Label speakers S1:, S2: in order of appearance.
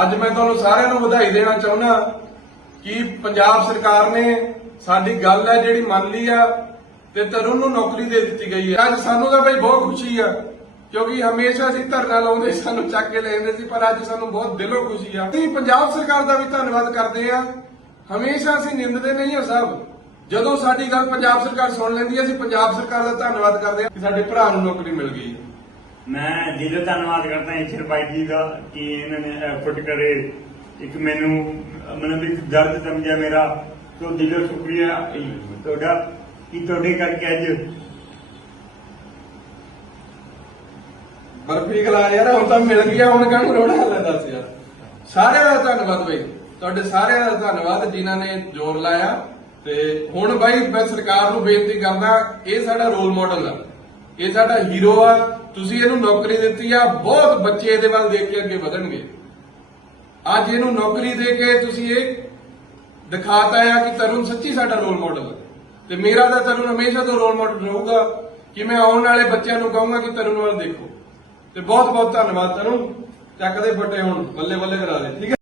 S1: ਅੱਜ ਮੈਂ ਤੁਹਾਨੂੰ ਸਾਰਿਆਂ ਨੂੰ ਵਧਾਈ ਦੇਣਾ ਚਾਹੁੰਦਾ ਕਿ ਪੰਜਾਬ ਸਰਕਾਰ ਨੇ ਸਾਡੀ ਗੱਲ ਹੈ ਜਿਹੜੀ ਮੰਨ ਲਈ ਆ ਤੇ ਤਰੁਣ ਨੂੰ ਨੌਕਰੀ ਦੇ ਦਿੱਤੀ ਗਈ ਹੈ ਅੱਜ ਸਾਨੂੰ ਤਾਂ ਬਈ ਬਹੁਤ ਖੁਸ਼ੀ ਆ ਕਿਉਂਕਿ ਹਮੇਸ਼ਾ ਅਸੀਂ ਧਰਨਾ ਲਾਉਂਦੇ ਸਾਨੂੰ ਚੱਕ ਕੇ ਲੈ ਜਾਂਦੇ ਸੀ ਪਰ ਅੱਜ ਸਾਨੂੰ ਬਹੁਤ ਦਿਲੋਂ ਖੁਸ਼ੀ ਆ ਅਸੀਂ ਪੰਜਾਬ ਸਰਕਾਰ ਦਾ ਵੀ ਧੰਨਵਾਦ ਕਰਦੇ ਆ ਹਮੇਸ਼ਾ ਅਸੀਂ ਨਿੰਦਦੇ ਨਹੀਂ ਆ ਸਭ ਜਦੋਂ ਸਾਡੀ ਗੱਲ ਪੰਜਾਬ ਸਰਕਾਰ ਸੁਣ ਲੈਂਦੀ ਹੈ ਅਸੀਂ ਪੰਜਾਬ ਸਰਕਾਰ ਦਾ ਧੰਨਵਾਦ ਕਰਦੇ ਆ ਕਿ ਸਾਡੇ ਭਰਾ ਨੂੰ ਨੌਕਰੀ ਮਿਲ ਗਈ ਮੈਂ ਜਿਹਦਾ ਧੰਨਵਾਦ ਕਰਦਾ ਹਾਂ ਇਸ਼ਰ ਜੀ ਦਾ ਕਿ ਇਹਨਾਂ ਨੇ ਐਫਰਟ ਕਰੇ ਇੱਕ ਮੈਨੂੰ ਮਨ ਵਿੱਚ ਦਰਦ ਸਮਝਿਆ ਮੇਰਾ ਤੋਂ ਦਿਲੋਂ ਸ਼ੁਕਰੀਆ ਤੁਹਾਡਾ ਕਿ ਤੁਹਾਡੇ ਕਰਕੇ ਅੱਜ ਬਰਫੀ ਖਲਾ ਯਾਰ ਹੁਣ ਤਾਂ ਮਿਲ ਗਿਆ ਹੁਣ ਕਾਹਨੂੰ ਰੋੜਾ ਲੈਂਦਾ ਦੱਸ ਯਾਰ ਸਾਰਿਆਂ ਦਾ ਧੰਨਵਾਦ ਬਈ ਤੁਹਾਡੇ ਸਾਰਿਆਂ ਦਾ ਧੰਨਵਾਦ ਜਿਨ੍ਹਾਂ ਨੇ ਜ਼ੋਰ ਲਾਇਆ ਤੇ ਹੁਣ ਬਾਈ ਮੈਂ ਸਰਕਾਰ ਨੂੰ ਬੇਨਤੀ ਕਰਦਾ ਇਹ ਸਾਡਾ ਰੋਲ ਮਾਡਲ ਆ ਇਹ ਸਾਡਾ ਹੀਰੋ ਆ ਤੁਸੀਂ ਇਹਨੂੰ ਨੌਕਰੀ ਦਿੱਤੀ ਆ ਬਹੁਤ ਬੱਚੇ ਇਹਦੇ ਵੱਲ ਦੇਖ ਕੇ ਅੱਗੇ ਵਧਣਗੇ ਅੱਜ ਇਹਨੂੰ ਨੌਕਰੀ ਦੇ ਕੇ ਤੁਸੀਂ ਇਹ ਦਿਖਾਤਾ ਆ ਕਿ ਤਰੁਣ ਸੱਚੀ ਸਾਡਾ ਰੋਲ ਮਾਡਲ ਹੈ ਤੇ ਮੇਰਾ ਤਾਂ ਤਰੁਣ ਹਮੇਸ਼ਾ ਤੋਂ ਰੋਲ ਮਾਡਲ ਰਹੂਗਾ ਕਿ ਮੈਂ ਆਉਣ ਵਾਲੇ ਬੱਚਿਆਂ ਨੂੰ ਕਹੂੰਗਾ ਕਿ ਤਰੁਣ ਵੱਲ ਦੇਖੋ ਤੇ ਬਹੁਤ ਬਹੁਤ ਧੰਨਵਾਦ ਤਰੁਣ ਚੱਕਦੇ ਵੱਡੇ ਹੁਣ ਬੱਲੇ ਬੱਲੇ ਕਰਾ ਦੇ ਠੀਕ ਹੈ